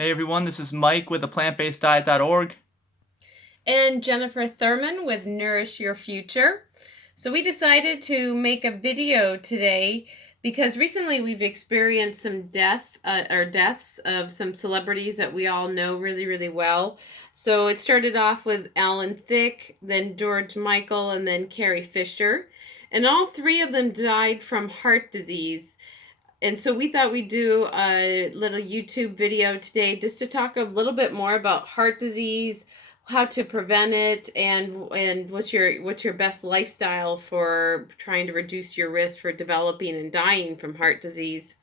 Hey everyone, this is Mike with aPlantBasedDiet.org. And Jennifer Thurman with Nourish Your Future. So we decided to make a video today because recently we've experienced some deaths of some celebrities that we all know really, really well. So it started off with Thicke, then George Michael, and then Carrie Fisher. And all three of them died from heart disease. And so we thought we'd do a little YouTube video today just to talk a little bit more about heart disease, how to prevent it, and what's your best lifestyle for trying to reduce your risk for developing and dying from heart disease.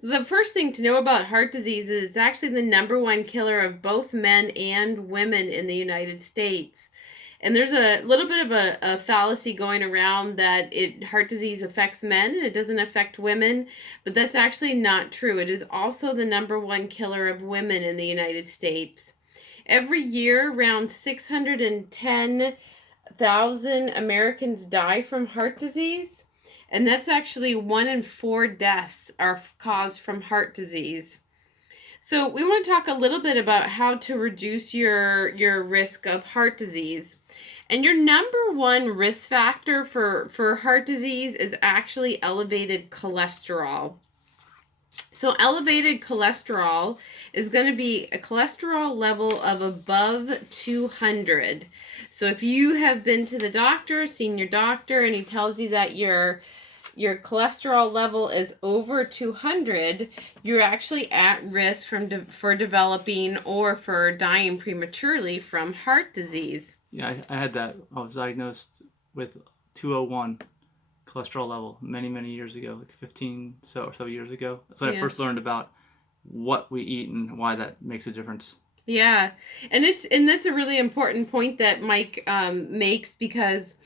So the first thing to know about heart disease is it's actually the number one killer of both men and women in the United States. And there's a little bit of a fallacy going around that heart disease affects men and it doesn't affect women, but that's actually not true. It is also the number one killer of women in the United States. Every year, around 610,000 Americans die from heart disease, and that's actually 1 in 4 deaths are caused from heart disease. So we want to talk a little bit about how to reduce your risk of heart disease. And your number one risk factor for heart disease is actually elevated cholesterol. So elevated cholesterol is going to be a cholesterol level of above 200. So if you have been to the doctor, seen your doctor, and he tells you that your cholesterol level is over 200, you're actually at risk for developing or for dying prematurely from heart disease. Yeah, I had that. I was diagnosed with 201 cholesterol level many years ago, like 15 or so years ago. That's when I first learned about what we eat and why that makes a difference. Yeah, and that's a really important point that Mike makes, because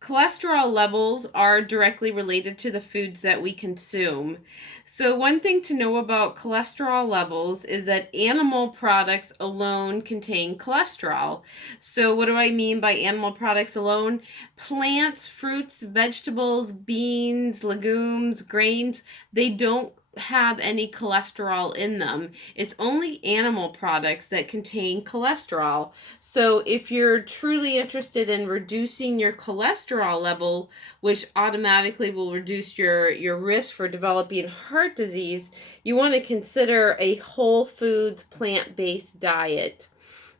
cholesterol levels are directly related to the foods that we consume. So one thing to know about cholesterol levels is that animal products alone contain cholesterol. So what do I mean by animal products alone? Plants, fruits, vegetables, beans, legumes, grains, they don't have any cholesterol in them. It's only animal products that contain cholesterol. So if you're truly interested in reducing your cholesterol level, which automatically will reduce your risk for developing heart disease, you want to consider a whole foods plant-based diet.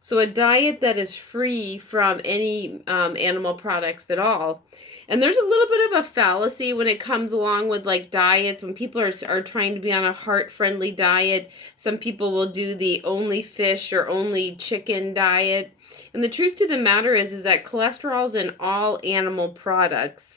So a diet that is free from any animal products at all. And there's a little bit of a fallacy when it comes along with like diets. When people are trying to be on a heart-friendly diet, some people will do the only fish or only chicken diet. And the truth to the matter is that cholesterol is in all animal products.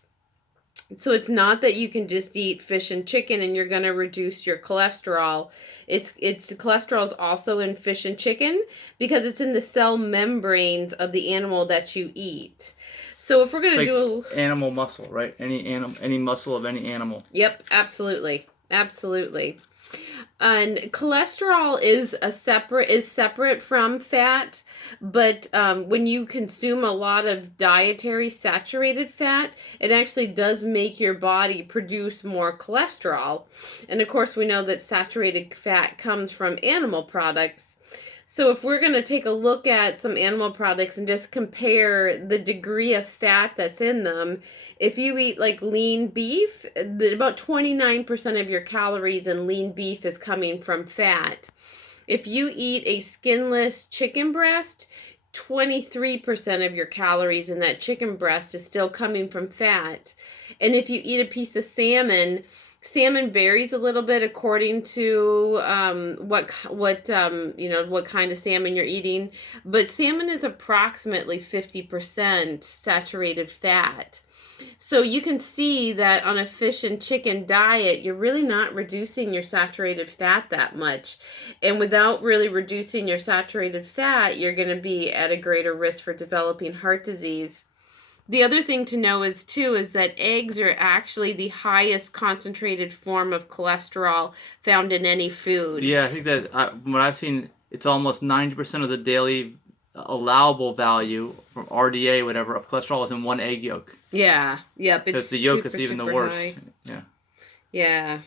So it's not that you can just eat fish and chicken and you're going to reduce your cholesterol. It's cholesterol is also in fish and chicken because it's in the cell membranes of the animal that you eat. So if we're going to do animal muscle, right? Any muscle of any animal. Yep, absolutely. Absolutely. And cholesterol is separate from fat, but when you consume a lot of dietary saturated fat, it actually does make your body produce more cholesterol. And of course, we know that saturated fat comes from animal products. So if we're going to take a look at some animal products and just compare the degree of fat that's in them, if you eat like lean beef, about 29% of your calories in lean beef is coming from fat. If you eat a skinless chicken breast, 23% of your calories in that chicken breast is still coming from fat. And if you eat a piece of salmon varies a little bit according to what kind of salmon you're eating, but salmon is approximately 50% saturated fat. So you can see that on a fish and chicken diet, you're really not reducing your saturated fat that much. And without really reducing your saturated fat, you're going to be at a greater risk for developing heart disease. The other thing to know is that eggs are actually the highest concentrated form of cholesterol found in any food. Yeah, I think that what I've seen, it's almost 90% of the daily allowable value from RDA, whatever, of cholesterol is in one egg yolk. Yeah, yep. Because the yolk is even the worst. High. Yeah. Yeah.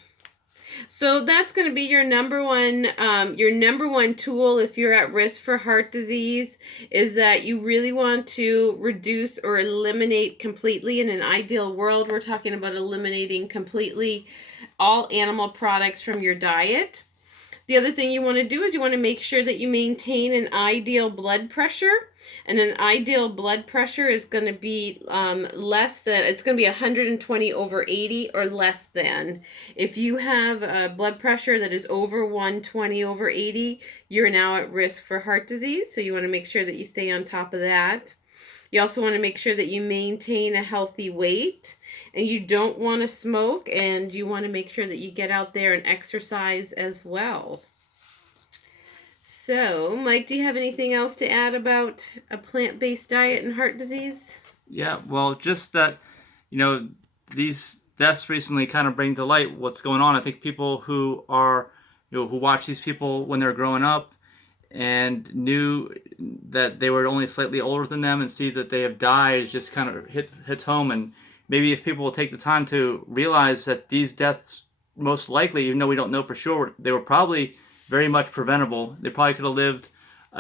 So that's going to be your number one tool if you're at risk for heart disease, is that you really want to reduce or eliminate completely. In an ideal world, we're talking about eliminating completely all animal products from your diet. The other thing you want to do is you want to make sure that you maintain an ideal blood pressure. And an ideal blood pressure is going to be it's going to be 120/80 or less than. If you have a blood pressure that is over 120/80, you're now at risk for heart disease. So you want to make sure that you stay on top of that. You also want to make sure that you maintain a healthy weight, and you don't want to smoke, and you want to make sure that you get out there and exercise as well. So, Mike, do you have anything else to add about a plant-based diet and heart disease? Yeah, well, just that, these deaths recently kind of bring to light what's going on. I think people who are, who watch these people when they're growing up and knew that they were only slightly older than them and see that they have died, just kind of hits home. And maybe if people will take the time to realize that these deaths, most likely, even though we don't know for sure, they were probably very much preventable. They probably could have lived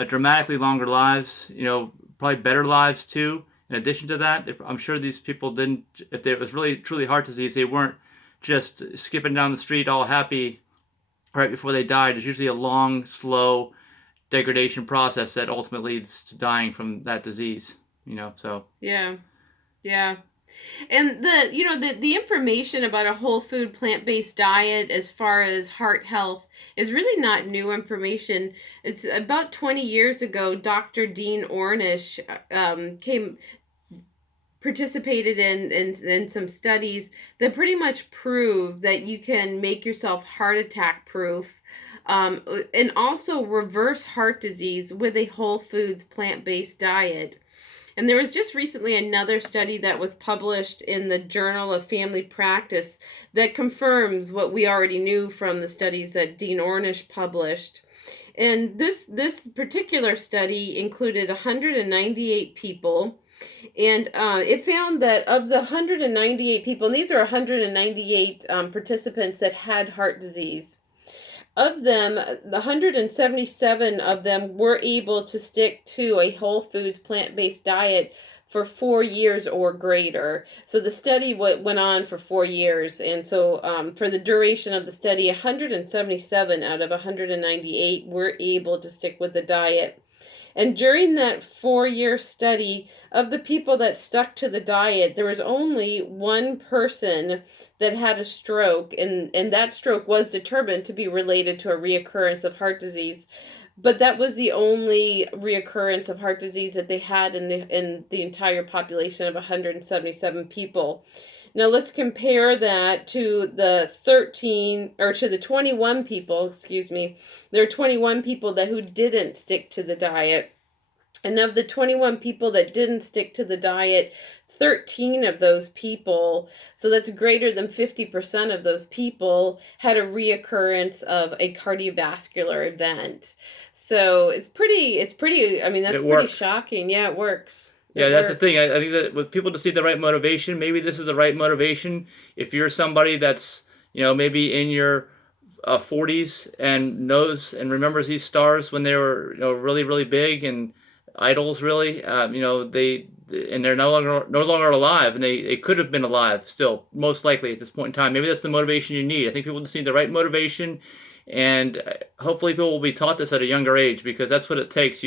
dramatically longer lives, probably better lives too. In addition to that, I'm sure these people didn't, if it was really truly heart disease, they weren't just skipping down the street all happy right before they died. It's usually a long, slow degradation process that ultimately leads to dying from that disease, so. Yeah. And the information about a whole food plant-based diet as far as heart health is really not new information. It's about 20 years ago, Dr. Dean Ornish participated in some studies that pretty much prove that you can make yourself heart attack proof, and also reverse heart disease with a whole foods plant-based diet. And there was just recently another study that was published in the Journal of Family Practice that confirms what we already knew from the studies that Dean Ornish published. And this particular study included 198 people. And it found that of the 198 people, and these are 198 participants that had heart disease, of them, the 177 of them were able to stick to a whole foods plant-based diet for 4 years or greater. So the study went on for 4 years. And so for the duration of the study, 177 out of 198 were able to stick with the diet. And during that 4-year study, of the people that stuck to the diet, there was only one person that had a stroke, and that stroke was determined to be related to a reoccurrence of heart disease. But that was the only reoccurrence of heart disease that they had in the entire population of 177 people. Now let's compare that to the 21 people, There are 21 people who didn't stick to the diet. And of the 21 people that didn't stick to the diet, 13 of those people, so that's greater than 50% of those people, had a reoccurrence of a cardiovascular event. So it's pretty, I mean, that's pretty shocking. Yeah, it works. Yeah, that's the thing. I think that with people to see the right motivation, maybe this is the right motivation. If you're somebody that's, maybe in your 40s and knows and remembers these stars when they were, really, really big and idols, really, they're no longer alive, and they could have been alive still, most likely at this point in time. Maybe that's the motivation you need. I think people just need the right motivation, and hopefully people will be taught this at a younger age, because that's what it takes.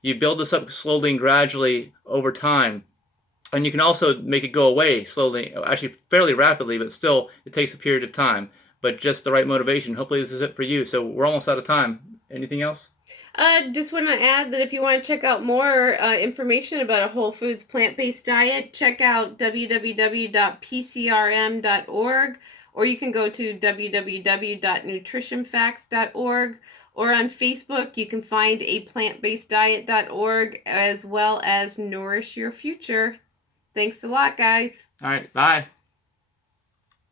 You build this up slowly and gradually over time, and you can also make it go away slowly, actually fairly rapidly, but still it takes a period of time. But just the right motivation. Hopefully this is it for you. So we're almost out of time. Anything else? Just want to add that if you want to check out more information about a whole foods plant-based diet, check out www.pcrm.org, or you can go to www.nutritionfacts.org, or on Facebook you can find aPlantBasedDiet.org, as well as Nourish Your Future. Thanks a lot, guys. All right, bye.